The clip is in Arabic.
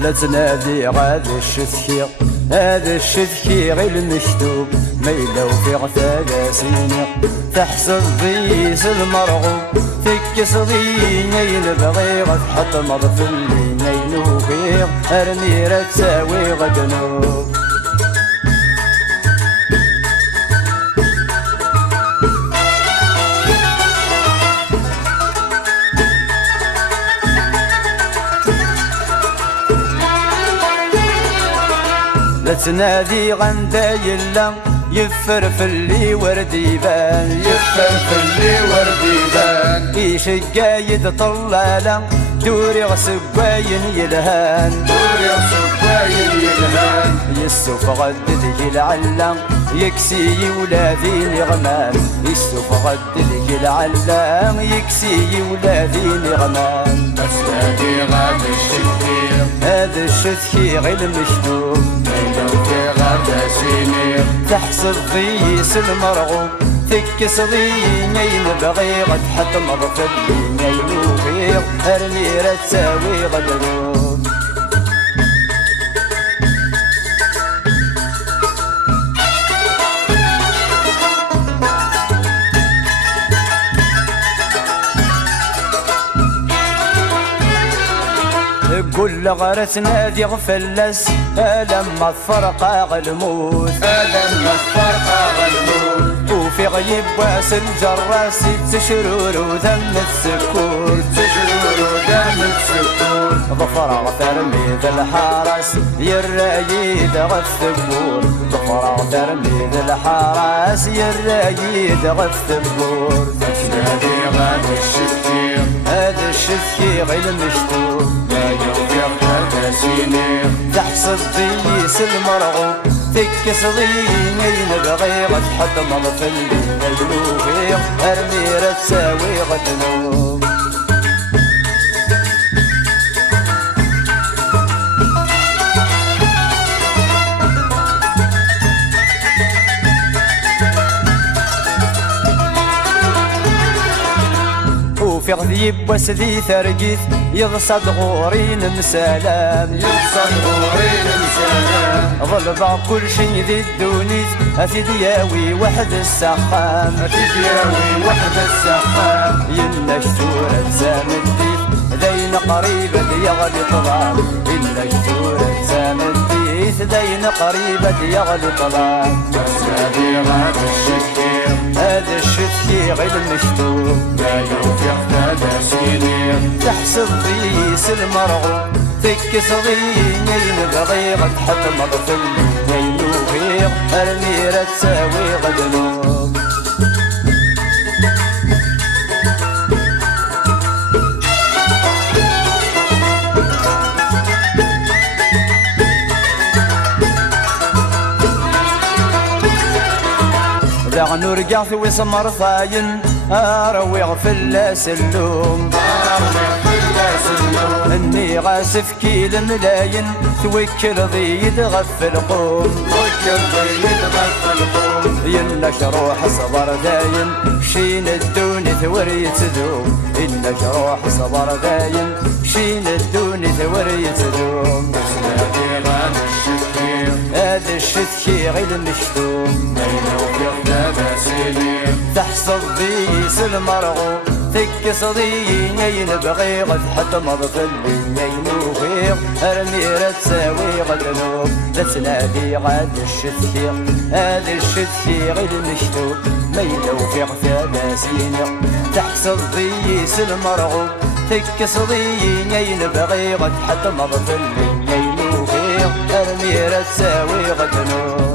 لا تنادي غاد الشتكي هذا الشتكي غير المكتوب ما يلو في غثالاسين تحسب ضيس المرغوب تكس ضينين بغي غد حط مرض اللينين وغير ارميرة تساوي غدنوب لا تنادي غندا يلا يفرفل لي وردي بان يفرفل لي وردي بان ايش قايد طلالا دوري غسباين يلهان دوري غسباين يلهان يسوف غدد العلم يكسي ولادين غمام يسوف غدد العلم يكسي ولادين غمام بس هادي غاد الشتكي هذا الشتكي غير مشدود لو في غدا سينير تحسب ضيس المرغوب تكس ضينين بغي غد حتى مرض اللينين وغير ارميرة تساوي غدروب كل غرس نادي غفلس لما تفرقا غلموت لما تفرقا غلموت وفي غيب واس الجراس تشرور ودم السكور تشرور ودم السكور ظفر غفر ميد الحرس يرايد غثبور ظفر غفر ميد الحرس يرايد غثبور هادي غاد الشتكي هذا الشتكي غير مشتوق تحسب ضيس المرغوب تكس ضينين بغي غد حط مضف الليل وغير ارميرة تساوي غدنوب وفي غذيب وسذي ثرقيث يضصد غورين مسالام يضصد غورين مسالام ظلبع كل شي ذي الدونيت أثدياوي وحد السخام أثدياوي وحد السخام ينا شتورة زامديت ذين قريبة يغلي طلال ينا شتورة زامديت ذين قريبة يغلي طلال بس هادي غاد الشتكي هذا الشتكي غير مشتوق لا يوفي غدا سينير تحسب ضيس المرغوب تكس ضينين بغي غد حتى مرض الليل وغير ارميرة تساوي غدنوب ذا نرقع في وسمر ثاين اروي غفلاس اللوم اني غاسف كيل ملاين توكل ضيد غف القوم توكل ضيد غف القوم ينا شروح صبر داين شين الدوني ثوري تذوم إنا شروح صبر داين شين الدوني ثوري تذوم هادي غاد الشتكي هذا الشتكي غير مشتوم لو في غدا سينير تحصل ضيس المرغوب تكس ضينين بغي غد حتى مرض اللينين وغير ارميرة تساوي غدنوب لا تنادي غاد الشتكي هذا الشتكي غير مشتوق ما يلو في غثالاسين تحصل ضيس المرغوب تكس ضينين بغي غد حتى مرض اللينين وغير ارميرة تساوي غدنوب